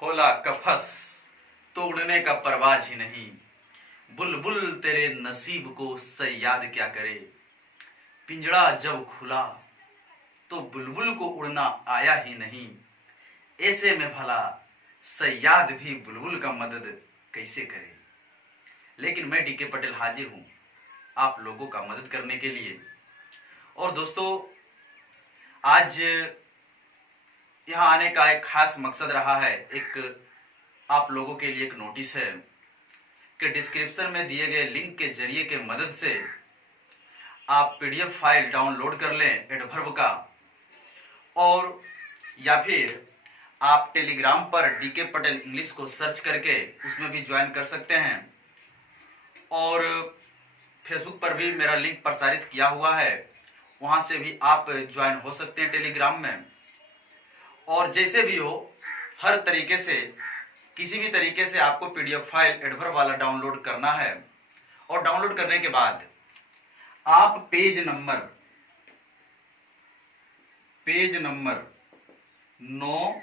खोला कफस तो उड़ने का परवाज ही नहीं। बुलबुल तेरे नसीब को सयाद क्या करे। पिंजड़ा जब खुला तो बुलबुल को उड़ना आया ही नहीं। ऐसे में भला सयाद भी बुलबुल का मदद कैसे करे। लेकिन मैं डीके पटेल हाजिर हूं आप लोगों का मदद करने के लिए। और दोस्तों, आज यहाँ आने का एक खास मकसद रहा है। एक आप लोगों के लिए एक नोटिस है कि डिस्क्रिप्शन में दिए गए लिंक के जरिए के मदद से आप पीडीएफ फाइल डाउनलोड कर लें एडवर्ब का, और या फिर आप टेलीग्राम पर डीके पटेल इंग्लिश को सर्च करके उसमें भी ज्वाइन कर सकते हैं। और फेसबुक पर भी मेरा लिंक प्रसारित किया हुआ है, वहां से भी आप ज्वाइन हो सकते हैं टेलीग्राम में। और जैसे भी हो, हर तरीके से किसी भी तरीके से आपको पीडीएफ फाइल एडवर्ब वाला डाउनलोड करना है। और डाउनलोड करने के बाद आप पेज नंबर 9,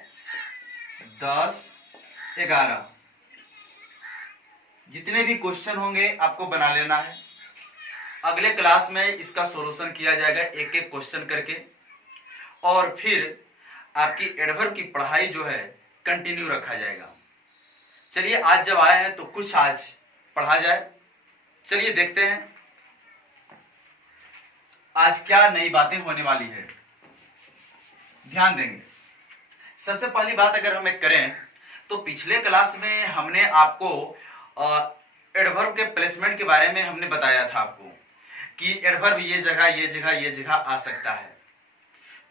10, 11 जितने भी क्वेश्चन होंगे आपको बना लेना है। अगले क्लास में इसका सॉल्यूशन किया जाएगा एक एक क्वेश्चन करके, और फिर आपकी एडवर्ब की पढ़ाई जो है कंटिन्यू रखा जाएगा। चलिए, आज जब आए हैं तो कुछ आज पढ़ा जाए। चलिए देखते हैं आज क्या नई बातें होने वाली है, ध्यान देंगे। सबसे पहली बात अगर हम एक करें तो पिछले क्लास में हमने आपको एडवर्ब के प्लेसमेंट के बारे में हमने बताया था आपको कि एडवर्ब ये जगह आ सकता है।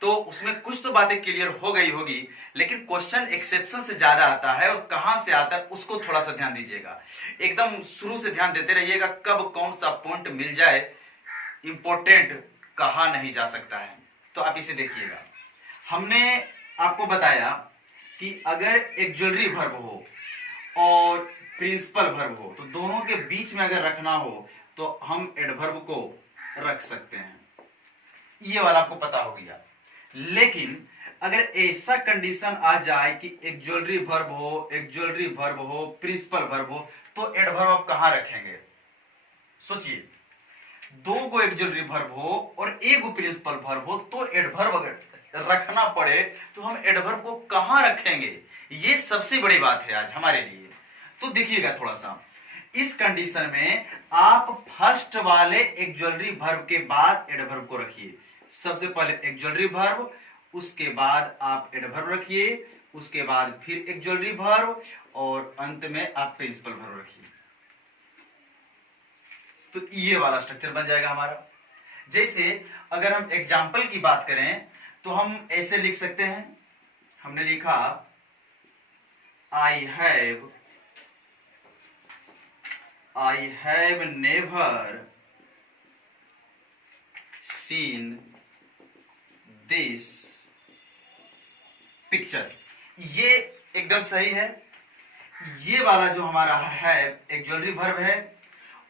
तो उसमें कुछ तो बातें क्लियर हो गई होगी, लेकिन क्वेश्चन एक्सेप्शन से ज्यादा आता है और कहां से आता है उसको थोड़ा सा ध्यान दीजिएगा। एकदम शुरू से ध्यान देते रहिएगा, कब कौन सा पॉइंट मिल जाए, इंपॉर्टेंट कहा नहीं जा सकता है। तो आप इसे देखिएगा। हमने आपको बताया कि अगर एक्जुलरी वर्ब हो और प्रिंसिपल वर्ब हो तो दोनों के बीच में अगर रखना हो तो हम एडवर्ब को रख सकते हैं। ये वाला आपको पता हो गया। लेकिन अगर ऐसा कंडीशन आ जाए कि एक्जुलरी वर्ब हो, प्रिंसिपल वर्ब हो, तो एडवर्ब आप कहां रखेंगे? सोचिए, 2 को एक्जुलरी वर्ब हो और 1 को प्रिंसिपल वर्ब हो, तो एडवर्ब अगर रखना पड़े तो हम एडवर्ब को कहां रखेंगे? ये सबसे बड़ी बात है आज हमारे लिए। तो देखिएगा थोड़ा सा, इस कंडीशन में आप फर्स्ट वाले एक्जुलरी वर्ब के बाद एडवर्ब को रखिए। सबसे पहले एक्जुलरी वर्ब, उसके बाद आप एडवर्ब रखिए, उसके बाद फिर एक्जुलरी वर्ब, और अंत में आप प्रिंसिपल वर्ब रखिए। तो ये वाला स्ट्रक्चर बन जाएगा हमारा। जैसे अगर हम एग्जाम्पल की बात करें तो हम ऐसे लिख सकते हैं। हमने लिखा I have never seen this picture. ये एकदम सही है। ये वाला जो हमारा है एक्जुलरी वर्ब है,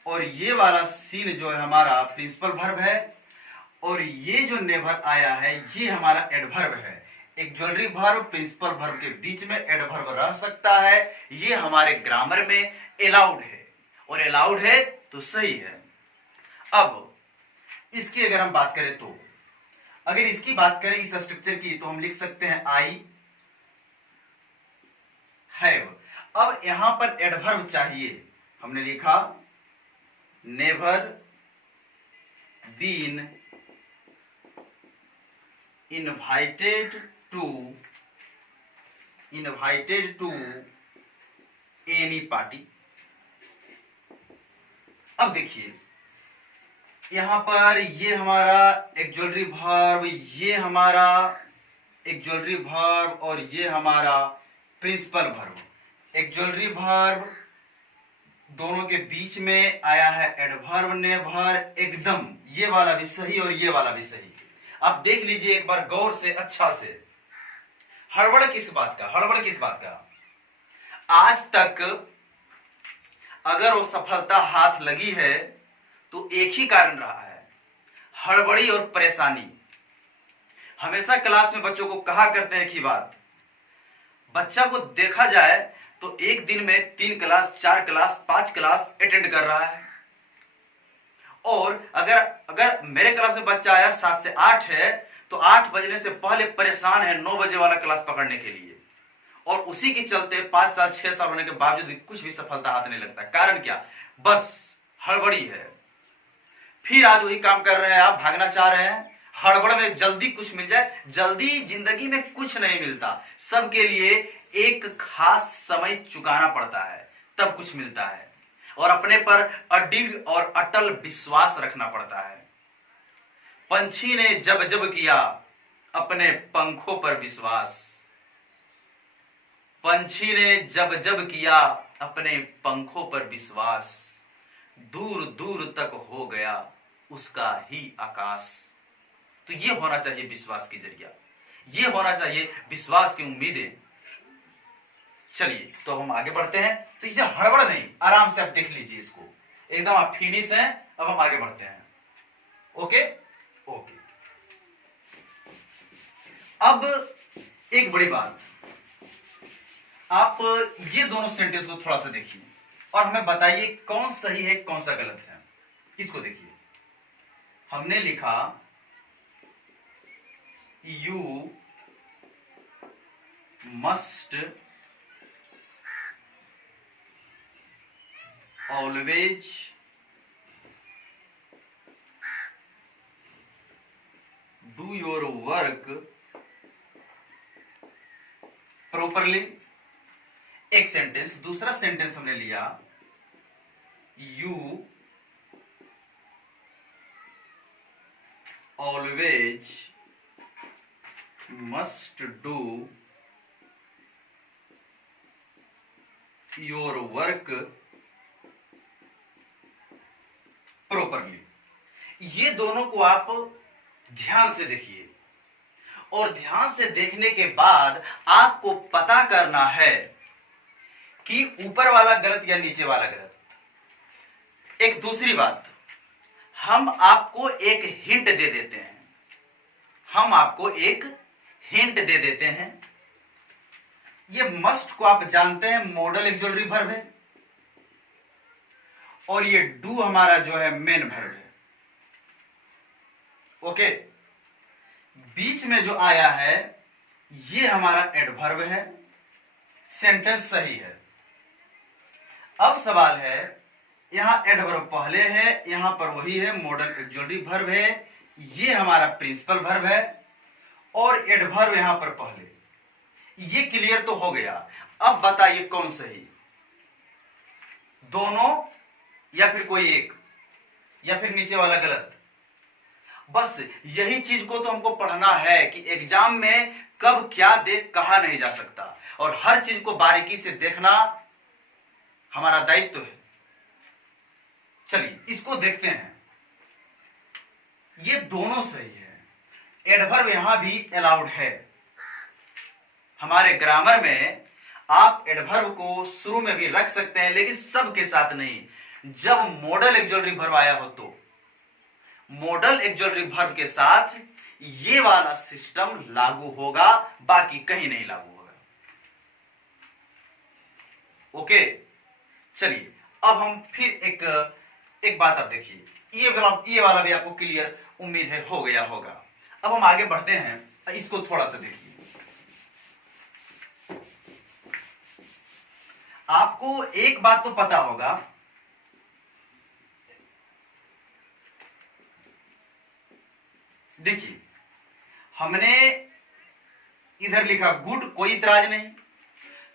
और ये वाला सीन जो है हमारा प्रिंसिपल वर्ब है, और ये जो नेवर आया है ये हमारा एडवर्ब है। एक्जुलरी वर्ब प्रिंसिपल वर्ब के बीच में एडवर्ब रह सकता है। ये हमारे ग्रामर में अलाउड है, और अलाउड है तो सही है। अब इसकी अगर हम बात करें तो, अगर इसकी बात करें इस स्ट्रक्चर की, तो हम लिख सकते हैं आई हैव। अब यहां पर एडवर्ब चाहिए। हमने लिखा never been invited to any party. अब देखिए, यहां पर ये हमारा एक्जुलरी वर्ब, ये हमारा एक्जुलरी वर्ब, और ये हमारा प्रिंसिपल वर्ब। एक्जुलरी वर्ब दोनों के बीच में आया है एडवर्ब नेवर, एकदम ये वाला भी सही और ये वाला भी सही। आप देख लीजिए एक बार गौर से, अच्छा से। हड़बड़ किस बात का? आज तक अगर वो सफलता हाथ लगी है तो एक ही कारण रहा है, हड़बड़ी और परेशानी। हमेशा क्लास में बच्चों को कहा करते हैं कि बात, बच्चा को देखा जाए तो एक दिन में 3 क्लास, 4 क्लास, 5 क्लास अटेंड कर रहा है। और अगर अगर मेरे क्लास में बच्चा आया 7 से 8 है तो 8 बजने से पहले परेशान है 9 बजे वाला क्लास पकड़ने के लिए, और उसी के चलते 5 साल 6 साल होने के बावजूद भी कुछ भी सफलता हाथ नहीं लगता। कारण क्या? बस हड़बड़ी है। फिर आज वही काम कर रहे हैं, आप भागना चाह रहे हैं, हड़बड़ में जल्दी कुछ मिल जाए। जल्दी जिंदगी में कुछ नहीं मिलता, सबके लिए एक खास समय चुकाना पड़ता है तब कुछ मिलता है, और अपने पर अडिग और अटल विश्वास रखना पड़ता है। पंछी ने जब जब किया अपने पंखों पर विश्वास, पंछी ने जब जब किया अपने पंखों पर विश्वास, दूर दूर तक हो गया उसका ही आकाश। तो ये होना चाहिए विश्वास की जरिया, ये होना चाहिए विश्वास की उम्मीदें। चलिए तो अब हम आगे बढ़ते हैं। तो इसे हड़बड़ नहीं, आराम से आप देख लीजिए इसको, एकदम आप फिनिश हैं। अब हम आगे बढ़ते हैं। Okay okay. अब एक बड़ी बात, आप ये दोनों सेंटेंस को थोड़ा सा देखिए और हमें बताइए कौन सही है कौन सा गलत है। इसको देखिए, हमने लिखा you must always do your work properly. एक सेंटेंस। दूसरा सेंटेंस हमने लिया you always must do your work properly. ये दोनों को आप ध्यान से देखिए, और ध्यान से देखने के बाद आपको पता करना है कि ऊपर वाला गलत या नीचे वाला गलत। एक दूसरी बात, हम आपको एक हिंट दे देते हैं, हम आपको एक हिंट दे देते हैं। ये मस्ट को आप जानते हैं मॉडल ऑक्सिलरी वर्ब है, और ये डू हमारा जो है मेन वर्ब है। ओके, बीच में जो आया है ये हमारा एडवर्ब है। सेंटेंस सही है। अब सवाल है, यहां एडवर्ब पहले है, यहां पर वही है मॉडल ऑक्सिलरी वर्ब है, ये हमारा प्रिंसिपल वर्ब है, और एडवर्ब यहां पर पहले। ये क्लियर तो हो गया। अब बताइए कौन सही, दोनों या फिर कोई एक, या फिर नीचे वाला गलत। बस यही चीज को तो हमको पढ़ना है कि एग्जाम में कब क्या दे कहा नहीं जा सकता, और हर चीज को बारीकी से देखना हमारा दायित्व है। चलिए इसको देखते हैं। ये दोनों सही है। एडवर्ब यहां भी अलाउड है। हमारे ग्रामर में आप एडवर्ब को शुरू में भी रख सकते हैं, लेकिन सबके साथ नहीं। जब मॉडल ऑक्सिलरी वर्ब आया हो तो मॉडल ऑक्सिलरी वर्ब के साथ ये वाला सिस्टम लागू होगा, बाकी कहीं नहीं लागू होगा। ओके, चलिए अब हम फिर एक बात आप देखिए, ये वाला भी आपको क्लियर उम्मीद है हो गया होगा। अब हम आगे बढ़ते हैं, इसको थोड़ा सा देखिए। आपको एक बात तो पता होगा, देखिए हमने इधर लिखा गुड, कोई इतराज नहीं,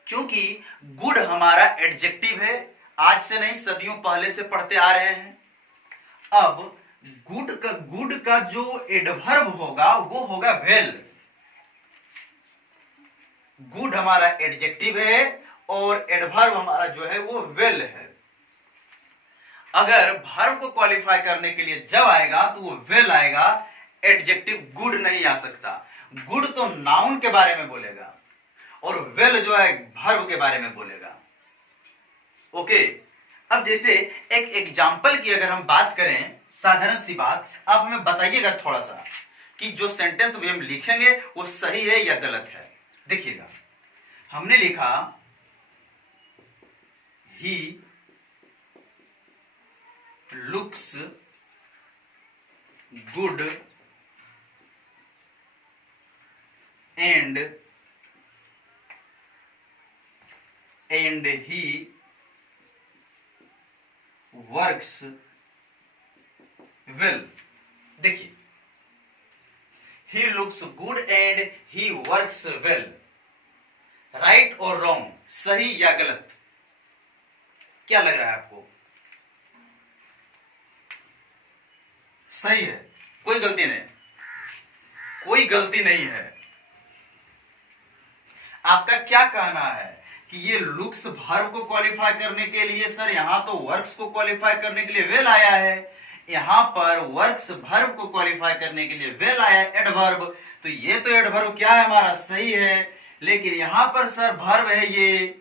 क्योंकि गुड हमारा एडजेक्टिव है। आज से नहीं, सदियों पहले से पढ़ते आ रहे हैं। अब गुड का जो एडवर्ब होगा वो होगा वेल। गुड हमारा एडजेक्टिव है और एडवर्ब हमारा जो है वो वेल है। अगर वर्ब को क्वालिफाई करने के लिए जब आएगा तो वो वेल आएगा, एडजेक्टिव गुड नहीं आ सकता। गुड तो नाउन के बारे में बोलेगा और वेल जो है वर्ब के बारे में बोलेगा। ओके, अब जैसे एक एग्जाम्पल की अगर हम बात करें, साधारण सी बात, आप हमें बताइएगा थोड़ा सा कि जो सेंटेंस भी हम लिखेंगे वो सही है या गलत है। देखिएगा, हमने लिखा he looks good and he works well. देखिए, he looks good and he works well, right और रॉन्ग, सही या गलत, क्या लग रहा है आपको? सही है, कोई गलती नहीं, कोई गलती नहीं है। आपका क्या कहना है कि ये लुक्स वर्ब को क्वालिफाई करने के लिए, सर यहां तो वर्क्स को क्वालिफाई करने के लिए वेल आया है, यहां पर वर्क्स वर्ब को क्वालिफाई करने के लिए वेल आया है एडवर्ब, तो ये तो एडवर्ब क्या है हमारा, सही है। लेकिन यहां पर सर वर्ब है ये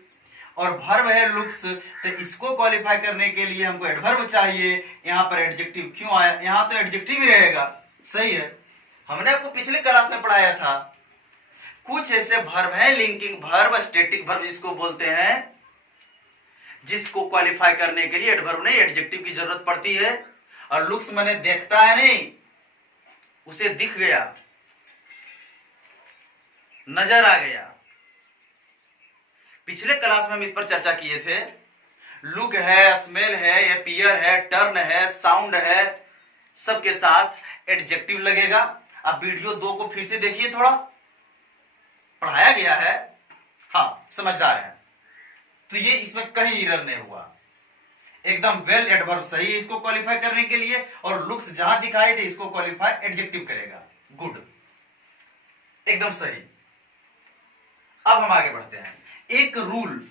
और वर्ब है लुक्स, तो इसको क्वालिफाई करने के लिए हमको एडवर्ब चाहिए, यहां पर एडजेक्टिव क्यों आया? यहां तो एडजेक्टिव ही रहेगा, सही है। हमने आपको पिछले क्लास में पढ़ाया था, कुछ ऐसे वर्ब हैं, लिंकिंग वर्ब, स्टैटिक वर्ब जिसको बोलते हैं, जिसको क्वालिफाई करने के लिए एडवर्ब नहीं एडजेक्टिव की जरूरत पड़ती है। और लुक्स मैंने देखता है नहीं, उसे दिख गया, नजर आ गया। पिछले क्लास में हम इस पर चर्चा किए थे, लुक है, स्मेल है, अपीयर है, टर्न है, साउंड है, सबके साथ एडजेक्टिव लगेगा। अब वीडियो 2 को फिर से देखिए, थोड़ा पढ़ाया गया है, हाँ समझदार है, तो ये इसमें कहीं एरर नहीं हुआ, एकदम वेल एडवर्ब सही है इसको क्वालिफाई करने के लिए, और लुक्स जहां दिखाई दे इसको क्वालिफाई एडजेक्टिव करेगा, गुड, एकदम सही। अब हम आगे बढ़ते हैं। एक रूल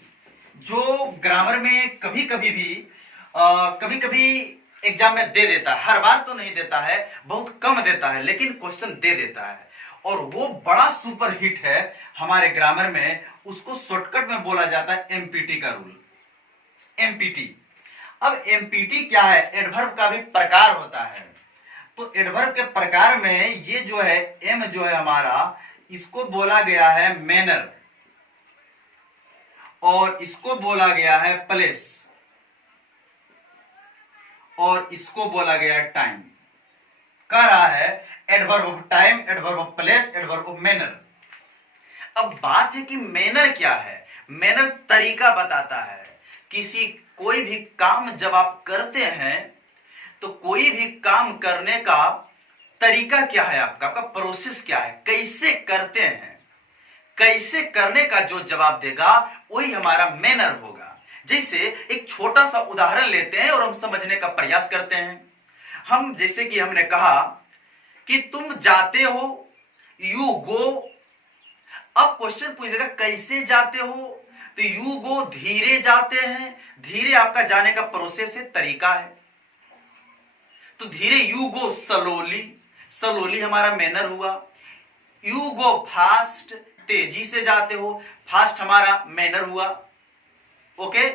जो ग्रामर में कभी कभी एग्जाम में दे देता है, हर बार तो नहीं देता है, बहुत कम देता है, लेकिन क्वेश्चन दे देता है, और वो बड़ा सुपर हिट है हमारे ग्रामर में, उसको शॉर्टकट में बोला जाता है एमपीटी का रूल, एमपीटी। अब एमपीटी क्या है? एडवर्ब का भी प्रकार होता है, तो एडवर्ब के प्रकार में ये जो है एम जो है हमारा, इसको बोला गया है मैनर, और इसको बोला गया है प्लेस, और इसको बोला गया है टाइम। कह रहा है adverb of time, adverb of place, adverb of manner. अब बात है कि मैनर क्या है? मैनर तरीका बताता है, किसी कोई भी काम जब आप करते हैं तो कोई भी काम करने का तरीका क्या है, आपका प्रोसेस क्या है, कैसे करते हैं, कैसे करने का जो जवाब देगा वही हमारा मैनर होगा। जैसे एक छोटा सा उदाहरण लेते हैं और हम समझने का प्रयास करते हैं। हम जैसे कि हमने कहा कि तुम जाते हो, यू गो। अब क्वेश्चन पूछेगा कैसे जाते हो, तो यू गो धीरे जाते हैं, धीरे आपका जाने का प्रोसेस है, तरीका है, तो धीरे यू गो स्लोली, स्लोली हमारा मैनर हुआ। यू गो फास्ट, तेजी से जाते हो, फास्ट हमारा मैनर हुआ। ओके,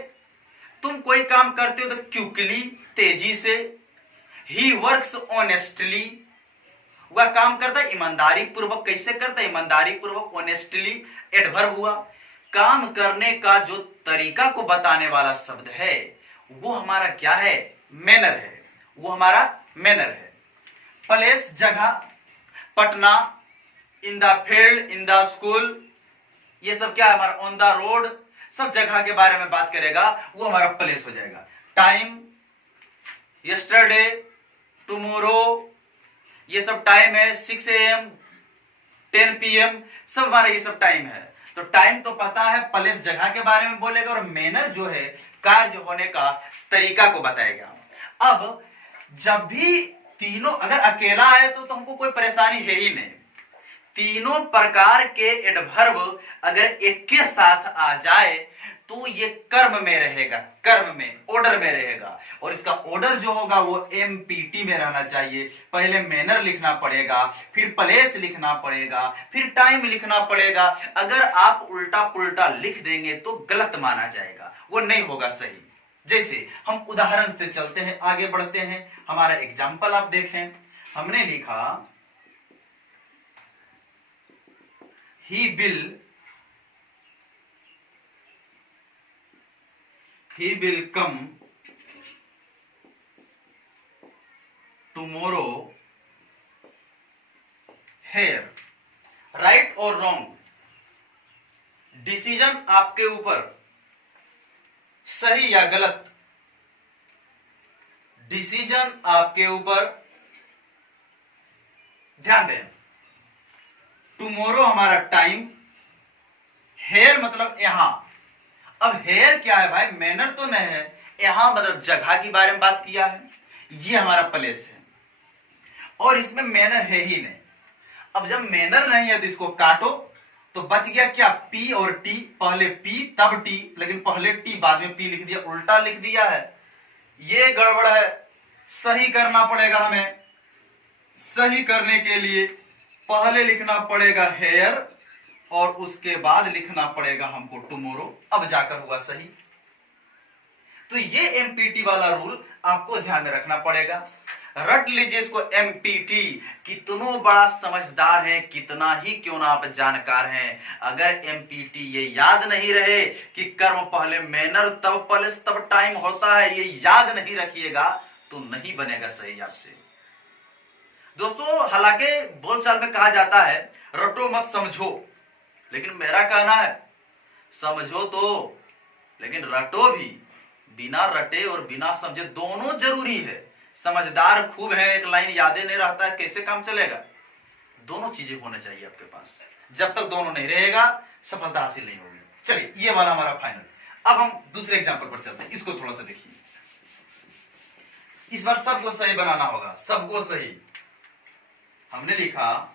तुम कोई काम करते हो तो क्विकली, तेजी से। ही वर्क्स ऑनेस्टली, वह काम करता है ईमानदारी पूर्वक। कैसे करता है? ईमानदारी पूर्वक, ऑनेस्टली एडवर्ब हुआ। काम करने का जो तरीका को बताने वाला शब्द है वो हमारा क्या है? मैनर है, वो हमारा मैनर है। प्लेस जगह, Patna, in the field, in the school, ये सब क्या है हमारा? ऑन द रोड, सब जगह के बारे में बात करेगा, वो हमारा प्लेस हो जाएगा। टाइम, यस्टरडे, टुमारो, ये सब टाइम है। 6 AM, 10 PM, सब हमारा ये सब टाइम है। तो टाइम तो पता है, प्लेस जगह के बारे में बोलेगा, और मैनर जो है कार्य होने का तरीका को बताएगा। अब जब भी तीनों अगर अकेला है तो हमको कोई परेशानी है ही नहीं। तीनों प्रकार के एडवर्ब अगर एक के साथ आ जाए तो ये कर्म में रहेगा, कर्म में, ऑर्डर में रहेगा, और इसका ऑर्डर जो होगा वो एमपीटी में रहना चाहिए। पहले मैनर लिखना पड़ेगा, फिर प्लेस लिखना पड़ेगा, फिर टाइम लिखना पड़ेगा। अगर आप उल्टा पुल्टा लिख देंगे तो गलत माना जाएगा, वो नहीं होगा सही। जैसे हम उदाहरण से चलते हैं, आगे बढ़ते हैं। हमारा एग्जाम्पल आप देखें, हमने लिखा he will he will come tomorrow here. Right और रॉन्ग, डिसीजन आपके ऊपर, सही या गलत, डिसीजन आपके ऊपर। ध्यान दें, टुमारो हमारा टाइम, हेयर मतलब यहां। अब हेयर क्या है भाई, मैनर तो नहीं है, यहां मतलब जगह के बारे में बात किया है, ये हमारा प्लेस है और इसमें मैनर है ही नहीं। अब जब मैनर नहीं है तो इसको काटो, तो बच गया क्या, पी और टी। पहले पी तब टी, लेकिन पहले टी बाद में पी लिख दिया, उल्टा लिख दिया है, ये गड़बड़ है। सही करना पड़ेगा हमें। सही करने के लिए पहले लिखना पड़ेगा हेयर और उसके बाद लिखना पड़ेगा हमको टुमारो, अब जाकर हुआ सही। तो ये एमपीटी वाला रूल आपको ध्यान में रखना पड़ेगा। रट लीजिए इसको, एमपीटी। कितनों बड़ा समझदार है, कितना ही क्यों ना आप जानकार हैं, अगर एमपीटी ये याद नहीं रहे कि कर्म पहले मैनर तब प्लेस तब टाइम होता है, ये याद नहीं रखिएगा तो नहीं बनेगा सही आपसे। दोस्तों, हालांकि बोलचाल में कहा जाता है रटो मत समझो, लेकिन मेरा कहना है समझो तो, लेकिन रटो भी। बिना रटे और बिना समझे दोनों जरूरी है। समझदार खूब है, एक लाइन यादें नहीं रहता है, कैसे काम चलेगा। दोनों चीजें होने चाहिए आपके पास, जब तक दोनों नहीं रहेगा सफलता हासिल नहीं होगी। चलिए, ये वाला हमारा फाइनल। अब हम दूसरे एग्जांपल पर चलते हैं, इसको थोड़ा सा देखिए। इस बार सबको सही बनाना होगा, सबको सही। हमने लिखा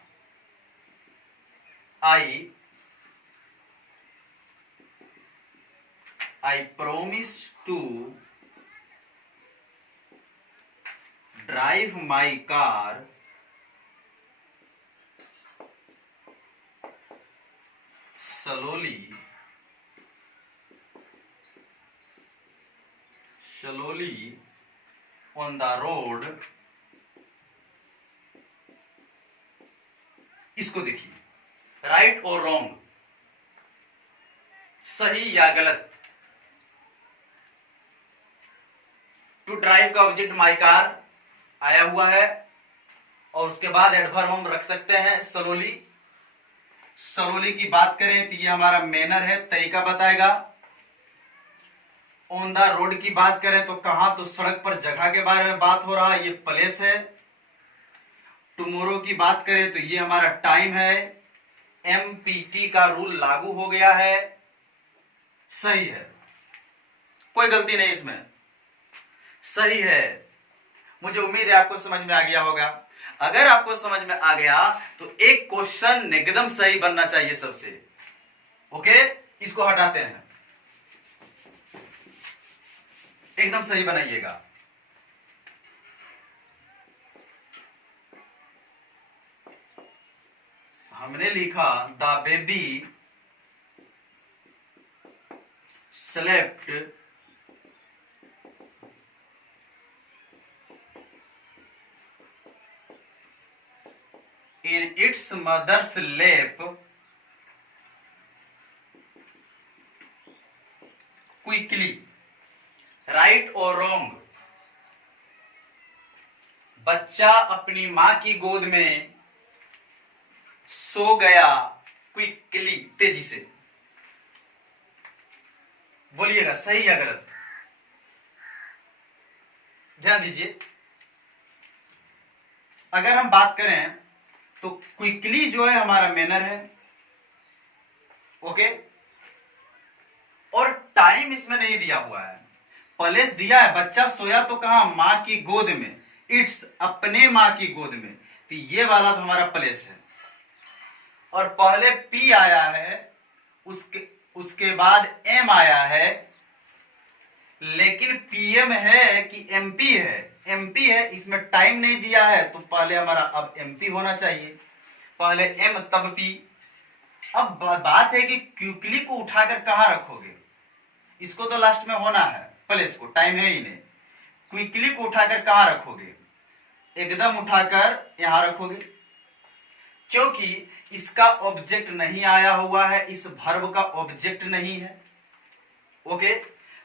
I promise to drive my car slowly on the road। इसको देखिए, राइट और रॉन्ग, सही या गलत। टू ड्राइव का ऑब्जेक्ट माई कार आया हुआ है और उसके बाद एडवर्ब हम रख सकते हैं स्लोली। स्लोली की बात करें तो ये हमारा मैनर है, तरीका बताएगा। ऑन द रोड की बात करें तो कहां, तो सड़क पर, जगह के बारे में बात हो रहा है, ये प्लेस है। टुमारो की बात करें तो ये हमारा टाइम है। एमपीटी का रूल लागू हो गया है, सही है, कोई गलती नहीं इसमें, सही है। मुझे उम्मीद है आपको समझ में आ गया होगा। अगर आपको समझ में आ गया तो एक क्वेश्चन एकदम सही बनना चाहिए सबसे। ओके, इसको हटाते हैं, एकदम सही बनाइएगा। हमने लिखा the baby slept in its mother's lap quickly। Right और रॉन्ग, बच्चा अपनी मां की गोद में सो गया क्विकली, तेजी से। बोलिएगा सही या गलत, ध्यान दीजिए। अगर हम बात करें तो क्विकली जो है हमारा मैनर है, ओके, और टाइम इसमें नहीं दिया हुआ है, प्लेस दिया है। बच्चा सोया तो कहां, मां की गोद में, इट्स अपने मां की गोद में, तो ये वाला तो हमारा प्लेस है। और पहले पी आया है, उसके बाद एम आया है, लेकिन पीएम है कि एमपी है, एमपी है, इसमें टाइम नहीं दिया है, तो पहले हमारा अब एमपी होना चाहिए, पहले एम तब पी। अब बात है कि क्विकली को उठाकर कहां रखोगे, इसको तो लास्ट में होना है, प्लेस को, टाइम है ही नहीं। क्विकली को उठाकर कहां रखोगे, एकदम उठाकर यहां रखोगे, क्योंकि इसका ऑब्जेक्ट नहीं आया हुआ है, इस वर्ब का ऑब्जेक्ट नहीं है। ओके,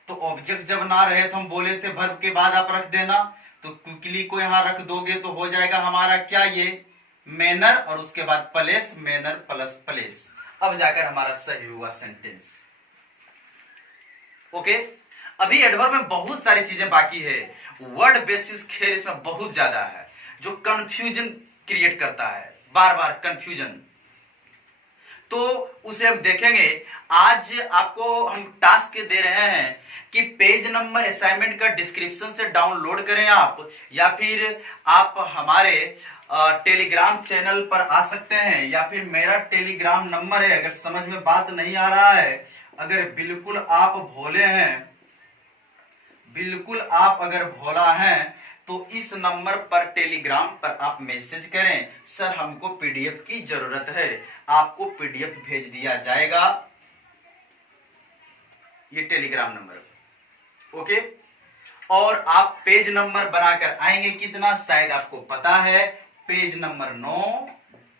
तो ऑब्जेक्ट जब ना रहे तो हम बोले थे वर्ब के बाद आप रख देना, तो क्विकली को यहां रख दोगे तो हो जाएगा हमारा क्या, ये मैनर और उसके बाद प्लेस, मैनर प्लस प्लेस। अब जाकर हमारा सही हुआ सेंटेंस। ओके, अभी एडवर्ब में बहुत सारी चीजें बाकी है। वर्ड बेसिस खेल इसमें बहुत ज्यादा है जो कंफ्यूजन क्रिएट करता है, बार बार कंफ्यूजन, तो उसे हम देखेंगे। आज आपको हम टास्क दे रहे हैं कि पेज नंबर असाइनमेंट का डिस्क्रिप्शन से डाउनलोड करें आप, या फिर आप हमारे टेलीग्राम चैनल पर आ सकते हैं, या फिर मेरा टेलीग्राम नंबर है। अगर समझ में बात नहीं आ रहा है, अगर बिल्कुल आप भोले हैं, बिल्कुल आप अगर भोला हैं, तो इस नंबर पर टेलीग्राम पर आप मैसेज करें, सर हमको पीडीएफ की जरूरत है, आपको पीडीएफ भेज दिया जाएगा, ये टेलीग्राम नंबर। ओके, और आप पेज नंबर बनाकर आएंगे कितना, शायद आपको पता है, पेज नंबर 9,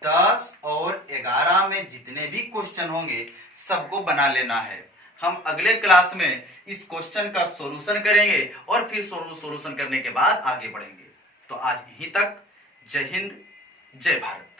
10 और 11 में जितने भी क्वेश्चन होंगे सबको बना लेना है। हम अगले क्लास में इस क्वेश्चन का सॉल्यूशन करेंगे और फिर सॉल्यूशन करने के बाद आगे बढ़ेंगे। तो आज यहीं तक। जय हिंद, जय भारत।